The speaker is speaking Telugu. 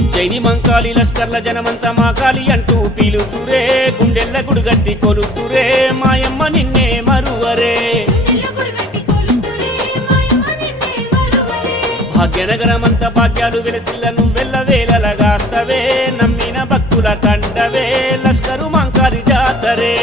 ఉజ్జయిని మంకాలి లష్కర్ల జనమంతా మాకాలి అంటూ పీలుతురే గుండెల్ల గుడిగట్టి కొలుతురే మాయమ్మ నిన్నే మరువరే భాగ్యనగరమంత భాగ్యాలు వెలసిల్ల నువ్వెల్ల వేలలగాస్తవే నమ్మిన భక్తుల కండవే లష్కరు మంకాలి జాతరే